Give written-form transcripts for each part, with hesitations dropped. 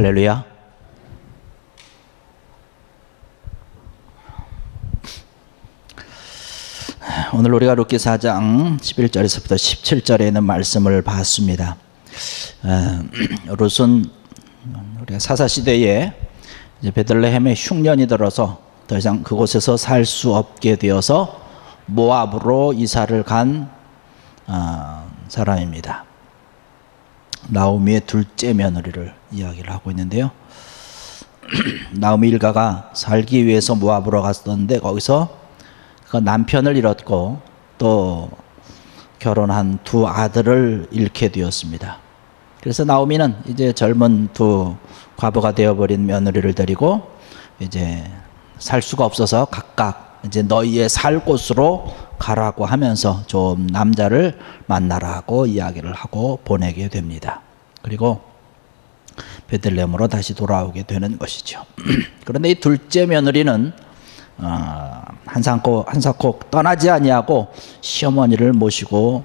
할렐루야. 오늘 우리가 룻기 4장 11절에서부터 17절에 있는 말씀을 봤습니다. 룻은 우리가 사사시대에 이제 베들레헴에 흉년이 들어서 더 이상 그곳에서 살 수 없게 되어서 모압으로 이사를 간 사람입니다. 나오미의 둘째 며느리를 이야기를 하고 있는데요. 나오미 일가가 살기 위해서 모압으로 갔었는데 거기서 그 남편을 잃었고 또 결혼한 두 아들을 잃게 되었습니다. 그래서 나오미는 이제 젊은 두 과부가 되어버린 며느리를 데리고 이제 살 수가 없어서 각각 이제 너희의 살 곳으로 가라고 하면서 좀 남자를 만나라고 이야기를 하고 보내게 됩니다. 그리고 베들레헴으로 다시 돌아오게 되는 것이죠. 그런데 이 둘째 며느리는 한사코 떠나지 아니하고 시어머니를 모시고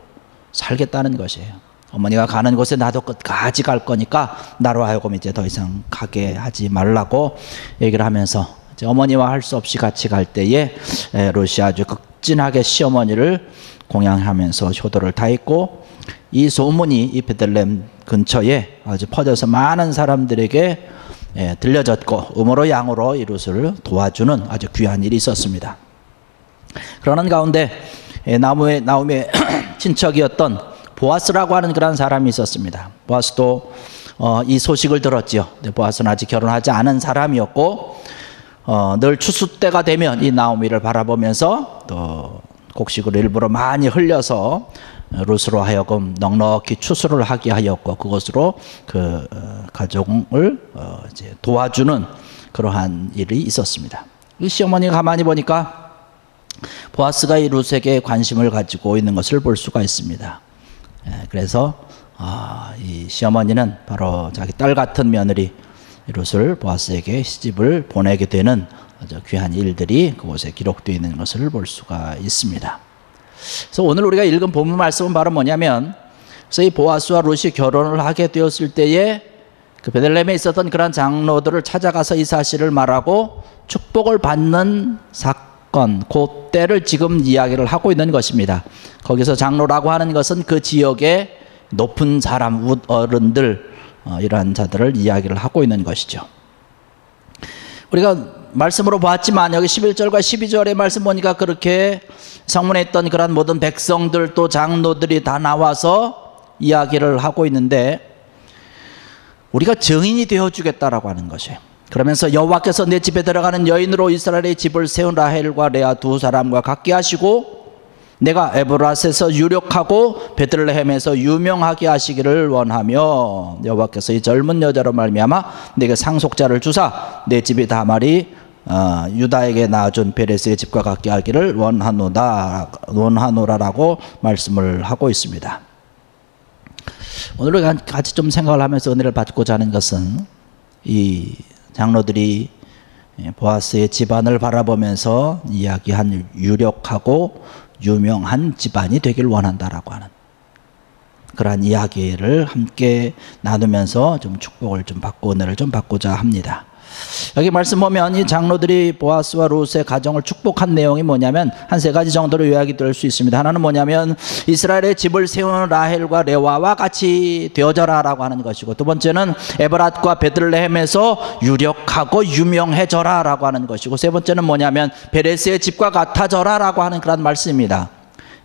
살겠다는 것이에요. 어머니가 가는 곳에 나도 끝까지 갈 거니까 나로 하여금 이제 더 이상 가게 하지 말라고 얘기를 하면서 이제 어머니와 할 수 없이 같이 갈 때에 룻이 아주 극진하게 시어머니를 공양하면서 효도를 다했고, 이 소문이 이 베들레헴 근처에 아주 퍼져서 많은 사람들에게 들려졌고 음으로 양으로 이 룻을 도와주는 아주 귀한 일이 있었습니다. 그러는 가운데 나오미의 친척이었던 보아스라고 하는 그런 사람이 있었습니다. 보아스도 이 소식을 들었지요. 보아스는 아직 결혼하지 않은 사람이었고 늘 추수 때가 되면 이 나오미를 바라보면서 또 곡식을 일부러 많이 흘려서 룻으로 하여금 넉넉히 추수를 하게 하였고 그것으로 그 가족을 이제 도와주는 그러한 일이 있었습니다. 이 시어머니가 가만히 보니까 보아스가 이 룻에게 관심을 가지고 있는 것을 볼 수가 있습니다. 그래서 이 시어머니는 바로 자기 딸 같은 며느리 룻을 보아스에게 시집을 보내게 되는 아주 귀한 일들이 그곳에 기록되어 있는 것을 볼 수가 있습니다. 그래서 오늘 우리가 읽은 본문 말씀은 바로 뭐냐면, 그래서 이 보아스와 룻이 결혼을 하게 되었을 때에 그 베들레헴에 있었던 그런 장로들을 찾아가서 이 사실을 말하고 축복을 받는 사건, 그때를 지금 이야기를 하고 있는 것입니다. 거기서 장로라고 하는 것은 그 지역의 높은 사람, 어른들, 이러한 자들을 이야기를 하고 있는 것이죠. 우리가 말씀으로 봤지만 여기 11절과 12절의 말씀 보니까 그렇게 성문에 있던 그런 모든 백성들 또 장로들이 다 나와서 이야기를 하고 있는데, 우리가 증인이 되어주겠다라고 하는 것이에요. 그러면서 여호와께서 내 집에 들어가는 여인으로 이스라엘의 집을 세운 라헬과 레아 두 사람과 같게 하시고 내가 에브라스에서 유력하고 베들레헴에서 유명하게 하시기를 원하며 여호와께서 이 젊은 여자로 말미암아 내게 상속자를 주사 내 집이 다말이 유다에게 낳아준 베레스의 집과 같게 하기를 원하노라라고 말씀을 하고 있습니다. 오늘 같이 좀 생각을 하면서 은혜를 받고자 하는 것은 이 장로들이 보아스의 집안을 바라보면서 이야기한 유력하고 유명한 집안이 되길 원한다라고 하는 그러한 이야기를 함께 나누면서 좀 축복을 좀 받고 은혜를 좀 받고자 합니다. 여기 말씀 보면 이 장로들이 보아스와 룻의 가정을 축복한 내용이 뭐냐면 한 세 가지 정도로 요약이 될 수 있습니다. 하나는 뭐냐면 이스라엘의 집을 세우는 라헬과 레와와 같이 되어져라라고 하는 것이고, 두 번째는 에브랏과 베들레헴에서 유력하고 유명해져라라고 하는 것이고, 세 번째는 뭐냐면 베레스의 집과 같아져라라고 하는 그런 말씀입니다.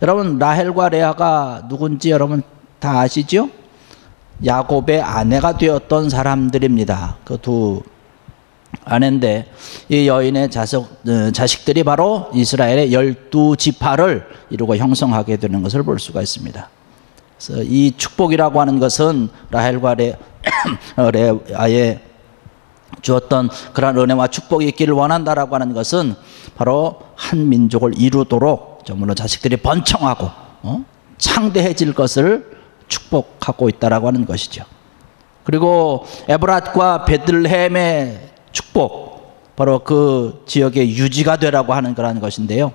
여러분, 라헬과 레아가 누군지 여러분 다 아시죠? 야곱의 아내가 되었던 사람들입니다. 그 두 아내인데 이 여인의 자식들이 바로 이스라엘의 12지파를 이루고 형성하게 되는 것을 볼 수가 있습니다. 그래서 이 축복이라고 하는 것은 라헬과 레아에 주었던 그런 은혜와 축복이 있기를 원한다라고 하는 것은 바로 한 민족을 이루도록 정말로 자식들이 번창하고 창대해질 것을 축복하고 있다라고 하는 것이죠. 그리고 에브랏과 베들레헴의 축복, 바로 그 지역의 유지가 되라고 하는 그런 것인데요.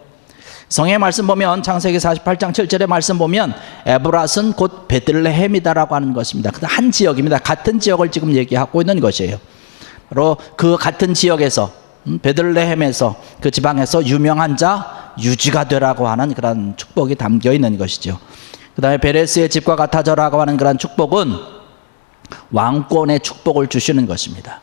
성경의 말씀 보면 창세기 48장 7절의 말씀 보면 에브랏은 곧 베들레헴이다라고 하는 것입니다. 한 지역입니다. 같은 지역을 지금 얘기하고 있는 것이에요. 바로 그 같은 지역에서 베들레헴에서 그 지방에서 유명한 자 유지가 되라고 하는 그런 축복이 담겨 있는 것이죠. 그 다음에 베레스의 집과 같아져라고 하는 그런 축복은 왕권의 축복을 주시는 것입니다.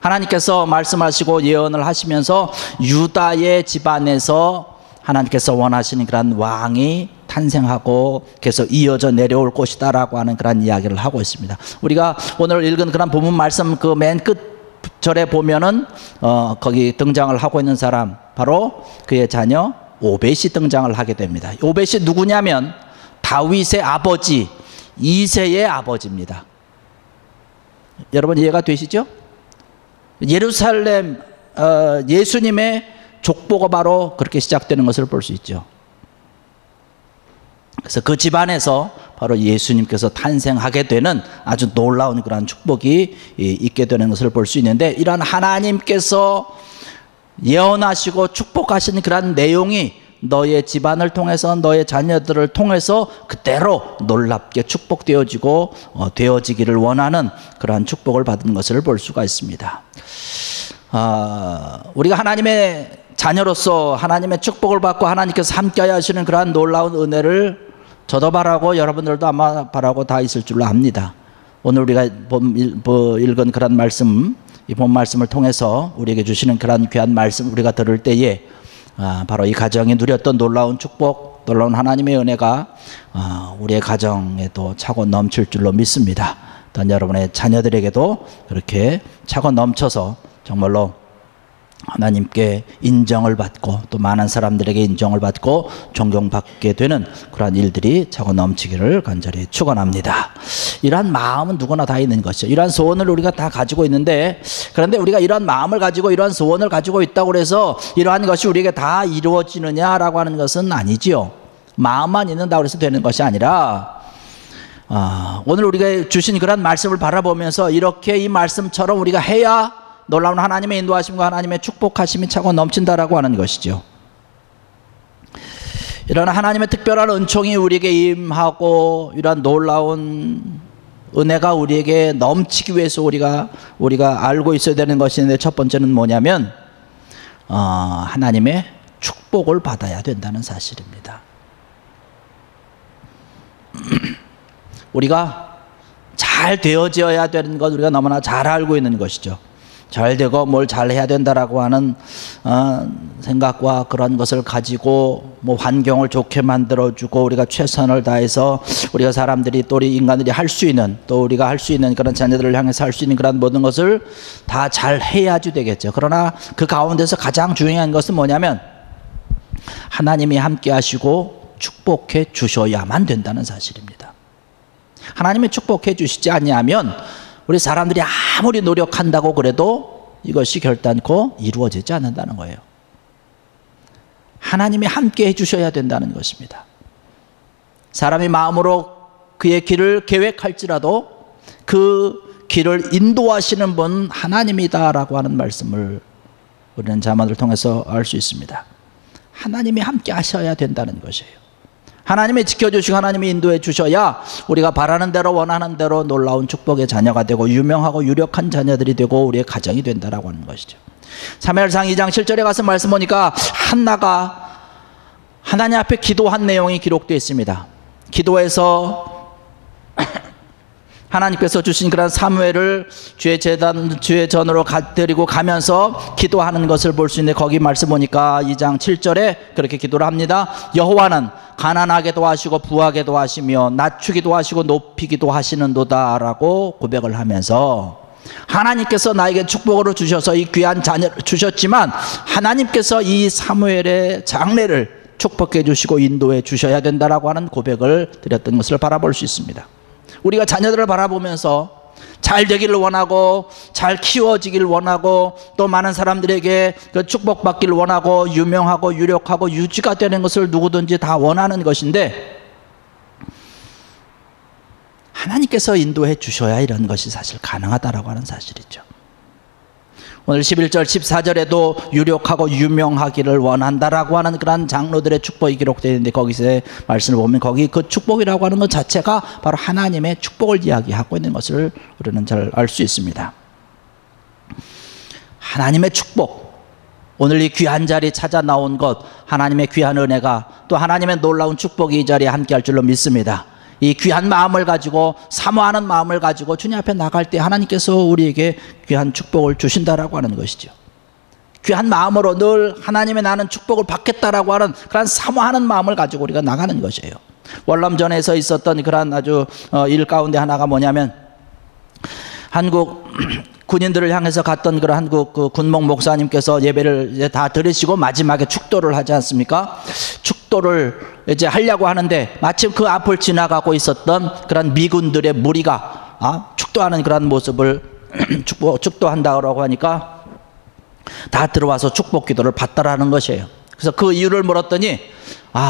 하나님께서 말씀하시고 예언을 하시면서 유다의 집안에서 하나님께서 원하시는 그런 왕이 탄생하고 계속 이어져 내려올 것이다라고 하는 그런 이야기를 하고 있습니다. 우리가 오늘 읽은 그런 본문 말씀 그 맨 끝 절에 보면은 거기 등장을 하고 있는 사람 바로 그의 자녀 오벳이 등장을 하게 됩니다. 오벳이 누구냐면 다윗의 아버지 이새의 아버지입니다. 여러분 이해가 되시죠? 예루살렘 예수님의 족보가 바로 그렇게 시작되는 것을 볼 수 있죠. 그래서 그 집안에서 바로 예수님께서 탄생하게 되는 아주 놀라운 그런 축복이 있게 되는 것을 볼 수 있는데, 이러한 하나님께서 예언하시고 축복하시는 그런 내용이 너의 집안을 통해서 너의 자녀들을 통해서 그대로 놀랍게 축복되어지고 되어지기를 원하는 그러한 축복을 받은 것을 볼 수가 있습니다. 우리가 하나님의 자녀로서 하나님의 축복을 받고 하나님께서 함께하여 하시는 그러한 놀라운 은혜를 저도 바라고 여러분들도 아마 바라고 다 있을 줄로 압니다. 오늘 우리가 읽은 그런 말씀, 이 본 말씀을 통해서 우리에게 주시는 그런 귀한 말씀 우리가 들을 때에 바로 이 가정이 누렸던 놀라운 축복, 놀라운 하나님의 은혜가 우리의 가정에도 차고 넘칠 줄로 믿습니다. 또한 여러분의 자녀들에게도 그렇게 차고 넘쳐서 정말로 하나님께 인정을 받고 또 많은 사람들에게 인정을 받고 존경받게 되는 그러한 일들이 차고 넘치기를 간절히 축원합니다. 이러한 마음은 누구나 다 있는 것이죠. 이러한 소원을 우리가 다 가지고 있는데, 그런데 우리가 이러한 마음을 가지고 이러한 소원을 가지고 있다고 해서 이러한 것이 우리에게 다 이루어지느냐라고 하는 것은 아니지요. 마음만 있는다고 해서 되는 것이 아니라 오늘 우리가 주신 그런 말씀을 바라보면서 이렇게 이 말씀처럼 우리가 해야 놀라운 하나님의 인도하심과 하나님의 축복하심이 차고 넘친다라고 하는 것이죠. 이런 하나님의 특별한 은총이 우리에게 임하고 이런 놀라운 은혜가 우리에게 넘치기 위해서 우리가 알고 있어야 되는 것인데, 첫 번째는 뭐냐면 하나님의 축복을 받아야 된다는 사실입니다. 우리가 잘 되어져야 되는 것 우리가 너무나 잘 알고 있는 것이죠. 잘 되고 뭘 잘해야 된다라고 하는 생각과 그런 것을 가지고 뭐 환경을 좋게 만들어주고 우리가 최선을 다해서 우리가 사람들이 또 우리 인간들이 할 수 있는, 또 우리가 할 수 있는 그런 자녀들을 향해서 할 수 있는 그런 모든 것을 다 잘해야지 되겠죠. 그러나 그 가운데서 가장 중요한 것은 뭐냐면 하나님이 함께 하시고 축복해 주셔야만 된다는 사실입니다. 하나님이 축복해 주시지 않냐면 우리 사람들이 아무리 노력한다고 그래도 이것이 결단코 이루어지지 않는다는 거예요. 하나님이 함께 해주셔야 된다는 것입니다. 사람이 마음으로 그의 길을 계획할지라도 그 길을 인도하시는 분 하나님이다라고 하는 말씀을 우리는 자문을 통해서 알 수 있습니다. 하나님이 함께 하셔야 된다는 것이에요. 하나님이 지켜주시고 하나님이 인도해 주셔야 우리가 바라는 대로 원하는 대로 놀라운 축복의 자녀가 되고 유명하고 유력한 자녀들이 되고 우리의 가정이 된다라고 하는 것이죠. 사무엘상 2장 7절에 가서 말씀 보니까 한나가 하나님 앞에 기도한 내용이 기록되어 있습니다. 기도해서 하나님께서 주신 그런 사무엘을 주의 전으로 데리고 가면서 기도하는 것을 볼 수 있는데, 거기 말씀 보니까 2장 7절에 그렇게 기도를 합니다. 여호와는 가난하게도 하시고 부하게도 하시며 낮추기도 하시고 높이기도 하시는도다 라고 고백을 하면서, 하나님께서 나에게 축복으로 주셔서 이 귀한 자녀를 주셨지만 하나님께서 이 사무엘의 장래를 축복해 주시고 인도해 주셔야 된다라고 하는 고백을 드렸던 것을 바라볼 수 있습니다. 우리가 자녀들을 바라보면서 잘 되기를 원하고 잘 키워지기를 원하고 또 많은 사람들에게 그 축복받기를 원하고 유명하고 유력하고 유지가 되는 것을 누구든지 다 원하는 것인데, 하나님께서 인도해 주셔야 이런 것이 사실 가능하다라고 하는 사실이죠. 오늘 11절 14절에도 유력하고 유명하기를 원한다라고 하는 그런 장로들의 축복이 기록되어 있는데, 거기서의 말씀을 보면 거기 그 축복이라고 하는 것 자체가 바로 하나님의 축복을 이야기하고 있는 것을 우리는 잘 알 수 있습니다. 하나님의 축복, 오늘 이 귀한 자리 찾아 나온 것, 하나님의 귀한 은혜가, 또 하나님의 놀라운 축복이 이 자리에 함께 할 줄로 믿습니다. 이 귀한 마음을 가지고, 사모하는 마음을 가지고 주님 앞에 나갈 때 하나님께서 우리에게 귀한 축복을 주신다라고 하는 것이죠. 귀한 마음으로 늘 하나님의 나는 축복을 받겠다라고 하는 그런 사모하는 마음을 가지고 우리가 나가는 것이에요. 월남전에서 있었던 그런 아주 일 가운데 하나가 뭐냐면, 한국 군인들을 향해서 갔던 그런 한국 그 군목 목사님께서 예배를 이제 다 들으시고 마지막에 축도를 하지 않습니까? 축도를 이제 하려고 하는데 마침 그 앞을 지나가고 있었던 그런 미군들의 무리가 축도하는 그런 모습을 축도한다고 하니까 다 들어와서 축복 기도를 받더라는 것이에요. 그래서 그 이유를 물었더니,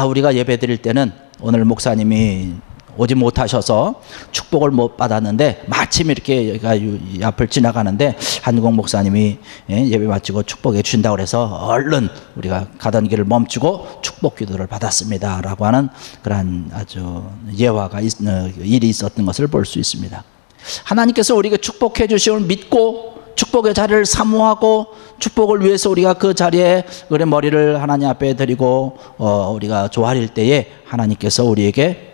우리가 예배 드릴 때는 오늘 목사님이 오지 못하셔서 축복을 못 받았는데 마침 이렇게 여기가 이 앞을 지나가는데 한국 목사님이 예배 마치고 축복해 주신다고 해서 얼른 우리가 가던 길을 멈추고 축복 기도를 받았습니다 라고 하는 그런 아주 예화가 일이 있었던 것을 볼 수 있습니다. 하나님께서 우리에게 축복해 주심을 믿고 축복의 자리를 사모하고 축복을 위해서 우리가 그 자리에 우리 머리를 하나님 앞에 드리고 우리가 조아릴 때에 하나님께서 우리에게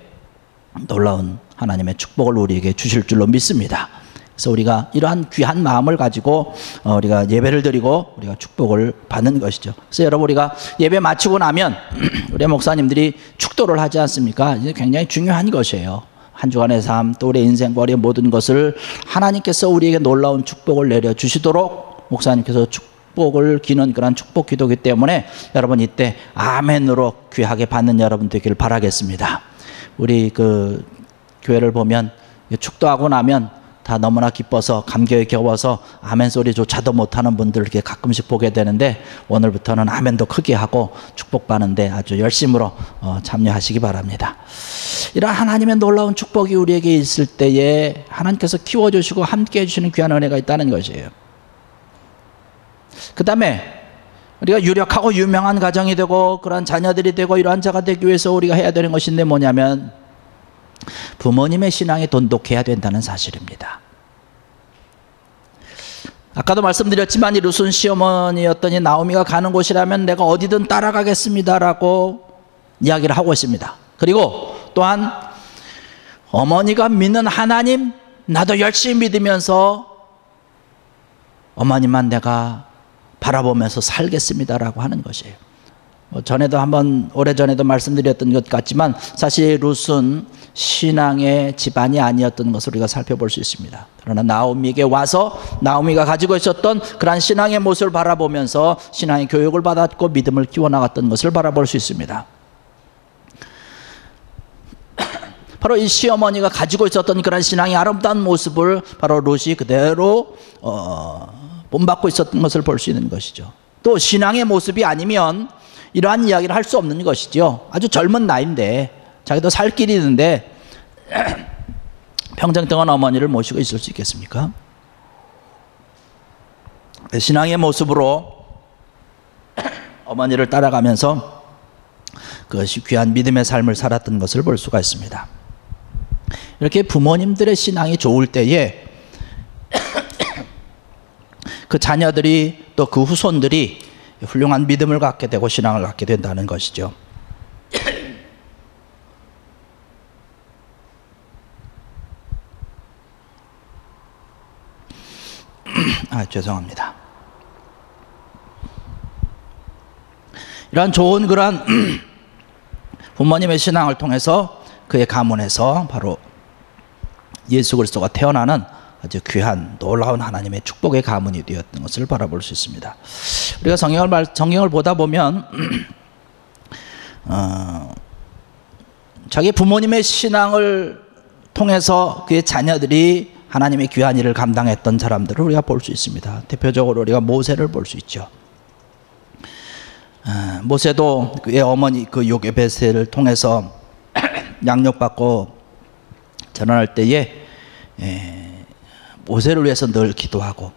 놀라운 하나님의 축복을 우리에게 주실 줄로 믿습니다. 그래서 우리가 이러한 귀한 마음을 가지고 우리가 예배를 드리고 우리가 축복을 받는 것이죠. 그래서 여러분, 우리가 예배 마치고 나면 우리 목사님들이 축도를 하지 않습니까? 이제 굉장히 중요한 것이에요. 한 주간의 삶, 또 우리의 인생과 우리의 모든 것을 하나님께서 우리에게 놀라운 축복을 내려주시도록 목사님께서 축복을 기는 그런 축복 기도이기 때문에 여러분, 이때 아멘으로 귀하게 받는 여러분 되기를 바라겠습니다. 우리 그 교회를 보면 축도하고 나면 다 너무나 기뻐서 감격에 겨워서 아멘 소리조차도 못하는 분들 이렇게 가끔씩 보게 되는데, 오늘부터는 아멘도 크게 하고 축복받는데 아주 열심으로 참여하시기 바랍니다. 이런 하나님의 놀라운 축복이 우리에게 있을 때에 하나님께서 키워주시고 함께해 주시는 귀한 은혜가 있다는 것이에요. 그 다음에 우리가 유력하고 유명한 가정이 되고 그러한 자녀들이 되고 이러한 자가 되기 위해서 우리가 해야 되는 것인데 뭐냐면, 부모님의 신앙이 돈독해야 된다는 사실입니다. 아까도 말씀드렸지만 이 루슨 시어머니였더니 나오미가 가는 곳이라면 내가 어디든 따라가겠습니다라고 이야기를 하고 있습니다. 그리고 또한 어머니가 믿는 하나님, 나도 열심히 믿으면서 어머니만 내가 바라보면서 살겠습니다라고 하는 것이에요. 전에도 한번 오래전에도 말씀드렸던 것 같지만 사실 룻은 신앙의 집안이 아니었던 것을 우리가 살펴볼 수 있습니다. 그러나 나오미에게 와서 나오미가 가지고 있었던 그러한 신앙의 모습을 바라보면서 신앙의 교육을 받았고 믿음을 키워나갔던 것을 바라볼 수 있습니다. 바로 이 시어머니가 가지고 있었던 그런 신앙의 아름다운 모습을 바로 룻이 그대로 본받고 있었던 것을 볼 수 있는 것이죠. 또 신앙의 모습이 아니면 이러한 이야기를 할 수 없는 것이죠. 아주 젊은 나이인데 자기도 살 길이 있는데 평생 동안 어머니를 모시고 있을 수 있겠습니까? 신앙의 모습으로 어머니를 따라가면서 그것이 귀한 믿음의 삶을 살았던 것을 볼 수가 있습니다. 이렇게 부모님들의 신앙이 좋을 때에 그 자녀들이 또 그 후손들이 훌륭한 믿음을 갖게 되고 신앙을 갖게 된다는 것이죠. 죄송합니다. 이러한 좋은 그러한 부모님의 신앙을 통해서 그의 가문에서 바로 예수 그리스도가 태어나는 아주 귀한 놀라운 하나님의 축복의 가문이 되었던 것을 바라볼 수 있습니다. 우리가 성경을 보다 보면 자기 부모님의 신앙을 통해서 그의 자녀들이 하나님의 귀한 일을 감당했던 사람들을 우리가 볼 수 있습니다. 대표적으로 우리가 모세를 볼 수 있죠. 모세도 그의 어머니 그 요게벳을 통해서 양육받고 자라날 때에 모세를 위해서 늘 기도하고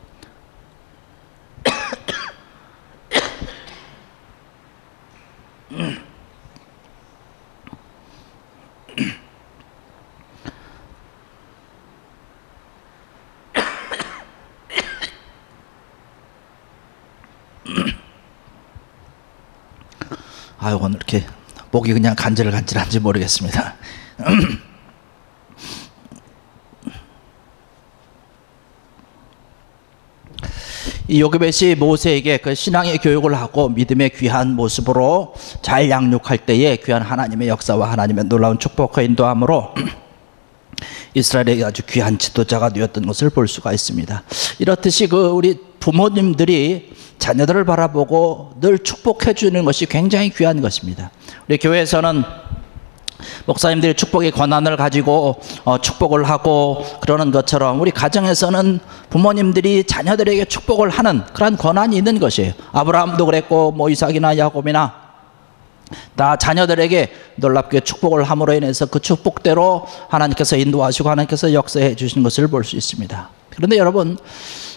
아유, 오늘 이렇게 목이 그냥 간질간질한지 모르겠습니다. 이 요게벳이 모세에게 그 신앙의 교육을 하고 믿음의 귀한 모습으로 잘 양육할 때에 귀한 하나님의 역사와 하나님의 놀라운 축복과 인도함으로 이스라엘의 아주 귀한 지도자가 되었던 것을 볼 수가 있습니다. 이렇듯이 우리 부모님들이 자녀들을 바라보고 늘 축복해 주는 것이 굉장히 귀한 것입니다. 우리 교회에서는 목사님들이 축복의 권한을 가지고 축복을 하고 그러는 것처럼 우리 가정에서는 부모님들이 자녀들에게 축복을 하는 그런 권한이 있는 것이에요. 아브라함도 그랬고 뭐 이삭이나 야곱이나 다 자녀들에게 놀랍게 축복을 함으로 인해서 그 축복대로 하나님께서 인도하시고 하나님께서 역사해 주시는 것을 볼 수 있습니다. 그런데 여러분,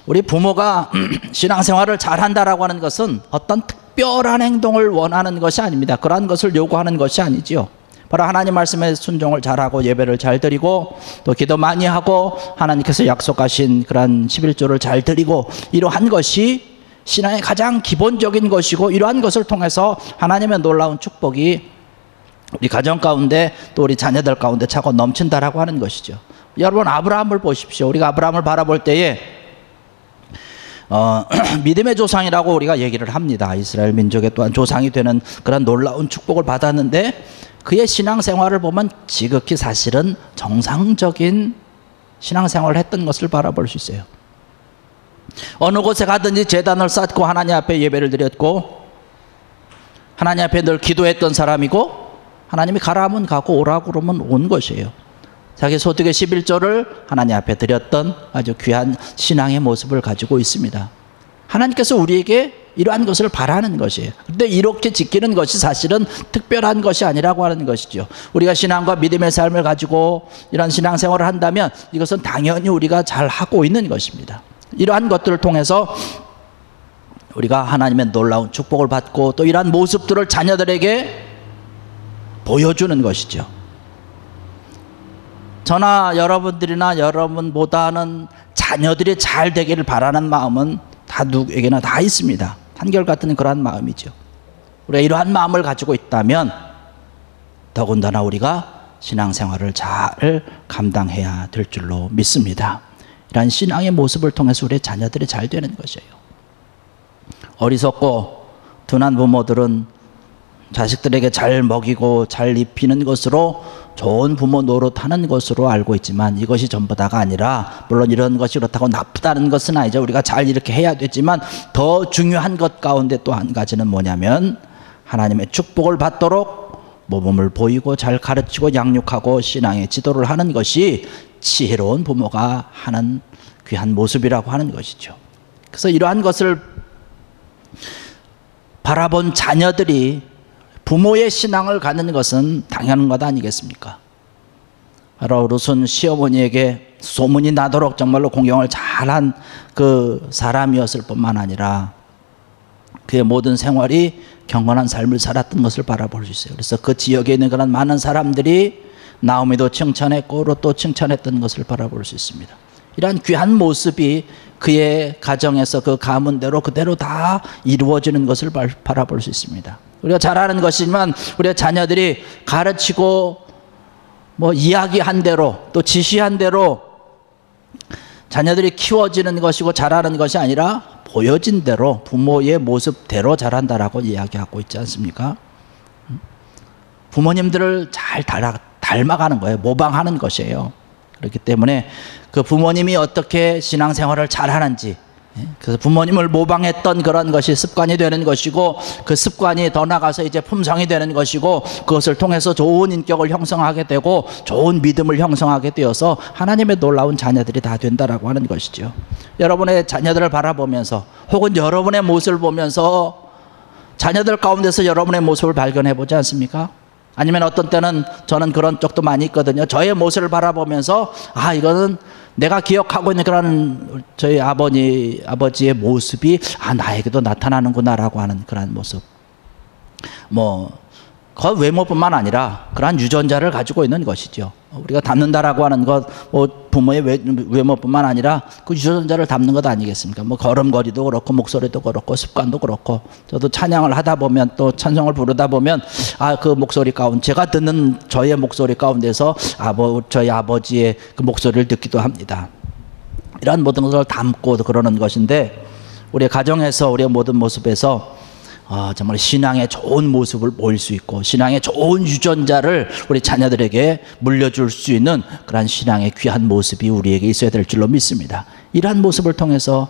우리 부모가 신앙생활을 잘한다라고 하는 것은 어떤 특별한 행동을 원하는 것이 아닙니다. 그러한 것을 요구하는 것이 아니지요. 바로 하나님 말씀에 순종을 잘하고 예배를 잘 드리고 또 기도 많이 하고 하나님께서 약속하신 그러한 11조를 잘 드리고 이러한 것이 신앙의 가장 기본적인 것이고, 이러한 것을 통해서 하나님의 놀라운 축복이 우리 가정 가운데 또 우리 자녀들 가운데 차고 넘친다라고 하는 것이죠. 여러분, 아브라함을 보십시오. 우리가 아브라함을 바라볼 때에 믿음의 조상이라고 우리가 얘기를 합니다. 이스라엘 민족의 또한 조상이 되는 그런 놀라운 축복을 받았는데, 그의 신앙생활을 보면 지극히 사실은 정상적인 신앙생활을 했던 것을 바라볼 수 있어요. 어느 곳에 가든지 제단을 쌓고 하나님 앞에 예배를 드렸고 하나님 앞에 늘 기도했던 사람이고, 하나님이 가라 하면 가고 오라고 그러면 온 것이에요. 자기 소득의 11조를 하나님 앞에 드렸던 아주 귀한 신앙의 모습을 가지고 있습니다. 하나님께서 우리에게 이러한 것을 바라는 것이에요. 그런데 이렇게 지키는 것이 사실은 특별한 것이 아니라고 하는 것이죠. 우리가 신앙과 믿음의 삶을 가지고 이런 신앙생활을 한다면 이것은 당연히 우리가 잘 하고 있는 것입니다. 이러한 것들을 통해서 우리가 하나님의 놀라운 축복을 받고 또 이러한 모습들을 자녀들에게 보여주는 것이죠. 저나 여러분들이나 여러분보다는 자녀들이 잘 되기를 바라는 마음은 다 누구에게나 다 있습니다. 한결같은 그러한 마음이죠. 우리가 이러한 마음을 가지고 있다면 더군다나 우리가 신앙생활을 잘 감당해야 될 줄로 믿습니다. 이러한 신앙의 모습을 통해서 우리의 자녀들이 잘 되는 것이에요. 어리석고 둔한 부모들은 자식들에게 잘 먹이고 잘 입히는 것으로 좋은 부모 노릇하는 것으로 알고 있지만, 이것이 전부 다가 아니라, 물론 이런 것이 그렇다고 나쁘다는 것은 아니죠. 우리가 잘 이렇게 해야 되지만 더 중요한 것 가운데 또 한 가지는 뭐냐면, 하나님의 축복을 받도록 모범을 보이고 잘 가르치고 양육하고 신앙의 지도를 하는 것이 지혜로운 부모가 하는 귀한 모습이라고 하는 것이죠. 그래서 이러한 것을 바라본 자녀들이 부모의 신앙을 갖는 것은 당연한 것 아니겠습니까? 바로 룻은 시어머니에게 소문이 나도록 정말로 공경을 잘한 그 사람이었을 뿐만 아니라 그의 모든 생활이 경건한 삶을 살았던 것을 바라볼 수 있어요. 그래서 그 지역에 있는 그런 많은 사람들이 나오미도 칭찬했고 룻도 칭찬했던 것을 바라볼 수 있습니다. 이러한 귀한 모습이 그의 가정에서 그 가문대로 그대로 다 이루어지는 것을 바라볼 수 있습니다. 우리가 잘 아는 것이지만 우리의 자녀들이 가르치고 뭐 이야기한 대로 또 지시한 대로 자녀들이 키워지는 것이고 자라는 것이 아니라 보여진 대로 부모의 모습대로 자란다라고 이야기하고 있지 않습니까? 부모님들을 잘 닮아가는 거예요. 모방하는 것이에요. 그렇기 때문에 그 부모님이 어떻게 신앙생활을 잘하는지, 그래서 부모님을 모방했던 그런 것이 습관이 되는 것이고, 그 습관이 더 나가서 이제 품성이 되는 것이고, 그것을 통해서 좋은 인격을 형성하게 되고 좋은 믿음을 형성하게 되어서 하나님의 놀라운 자녀들이 다 된다라고 하는 것이죠. 여러분의 자녀들을 바라보면서 혹은 여러분의 모습을 보면서 자녀들 가운데서 여러분의 모습을 발견해 보지 않습니까? 아니면 어떤 때는 저는 그런 쪽도 많이 있거든요. 저의 모습을 바라보면서 이거는 내가 기억하고 있는 그런 저희 아버지의 모습이 나에게도 나타나는구나라고 하는 그런 모습. 그 외모뿐만 아니라 그러한 유전자를 가지고 있는 것이죠. 우리가 닮는다라고 하는 것, 뭐 부모의 외모뿐만 아니라 그 유전자를 닮는 것 아니겠습니까? 뭐 걸음걸이도 그렇고 목소리도 그렇고 습관도 그렇고, 저도 찬양을 하다 보면 또 찬송을 부르다 보면 그 목소리 가운데, 제가 듣는 저의 목소리 가운데서 저희 아버지의 그 목소리를 듣기도 합니다. 이런 모든 것을 담고 그러는 것인데, 우리 가정에서 우리의 모든 모습에서 정말 신앙의 좋은 모습을 보일 수 있고 신앙의 좋은 유전자를 우리 자녀들에게 물려줄 수 있는 그런 신앙의 귀한 모습이 우리에게 있어야 될 줄로 믿습니다. 이러한 모습을 통해서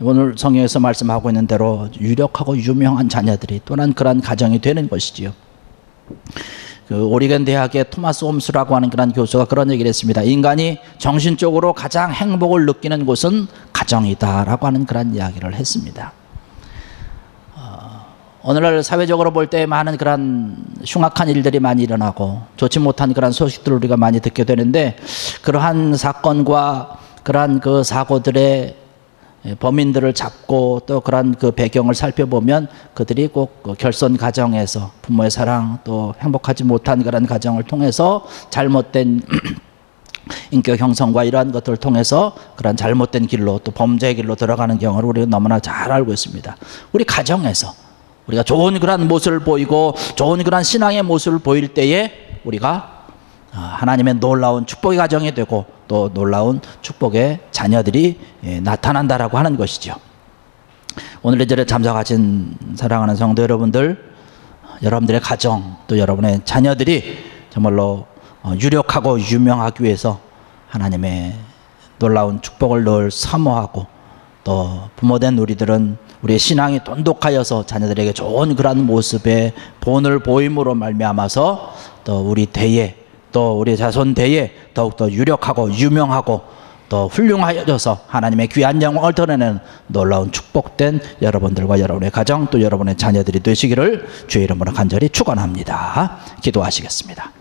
오늘 성경에서 말씀하고 있는 대로 유력하고 유명한 자녀들이 또한 그런 가정이 되는 것이지요. 그 오리건 대학의 토마스 홈스라고 하는 그런 교수가 그런 얘기를 했습니다. 인간이 정신적으로 가장 행복을 느끼는 곳은 가정이다라고 하는 그런 이야기를 했습니다. 오늘날 사회적으로 볼 때 많은 그런 흉악한 일들이 많이 일어나고 좋지 못한 그런 소식들을 우리가 많이 듣게 되는데, 그러한 사건과 그러한 그 사고들의 범인들을 잡고 또 그런 그 배경을 살펴보면 그들이 꼭 결손 가정에서 부모의 사랑, 또 행복하지 못한 그런 가정을 통해서 잘못된 인격 형성과 이러한 것들을 통해서 그런 잘못된 길로, 또 범죄의 길로 들어가는 경우를 우리가 너무나 잘 알고 있습니다. 우리 가정에서 우리가 좋은 그런 모습을 보이고 좋은 그런 신앙의 모습을 보일 때에 우리가 하나님의 놀라운 축복의 가정이 되고 또 놀라운 축복의 자녀들이 나타난다라고 하는 것이죠. 오늘 이 자리에 참석하신 사랑하는 성도 여러분들, 여러분들의 가정 또 여러분의 자녀들이 정말로 유력하고 유명하기 위해서 하나님의 놀라운 축복을 늘 사모하고, 또 부모된 우리들은 우리의 신앙이 돈독하여서 자녀들에게 좋은 그런 모습의 본을 보임으로 말미암아서 또 우리 대에, 또 우리 자손 대에 더욱더 유력하고 유명하고 또 훌륭하여져서 하나님의 귀한 영광을 드러내는 놀라운 축복된 여러분들과 여러분의 가정 또 여러분의 자녀들이 되시기를 주의 이름으로 간절히 축원합니다. 기도하시겠습니다.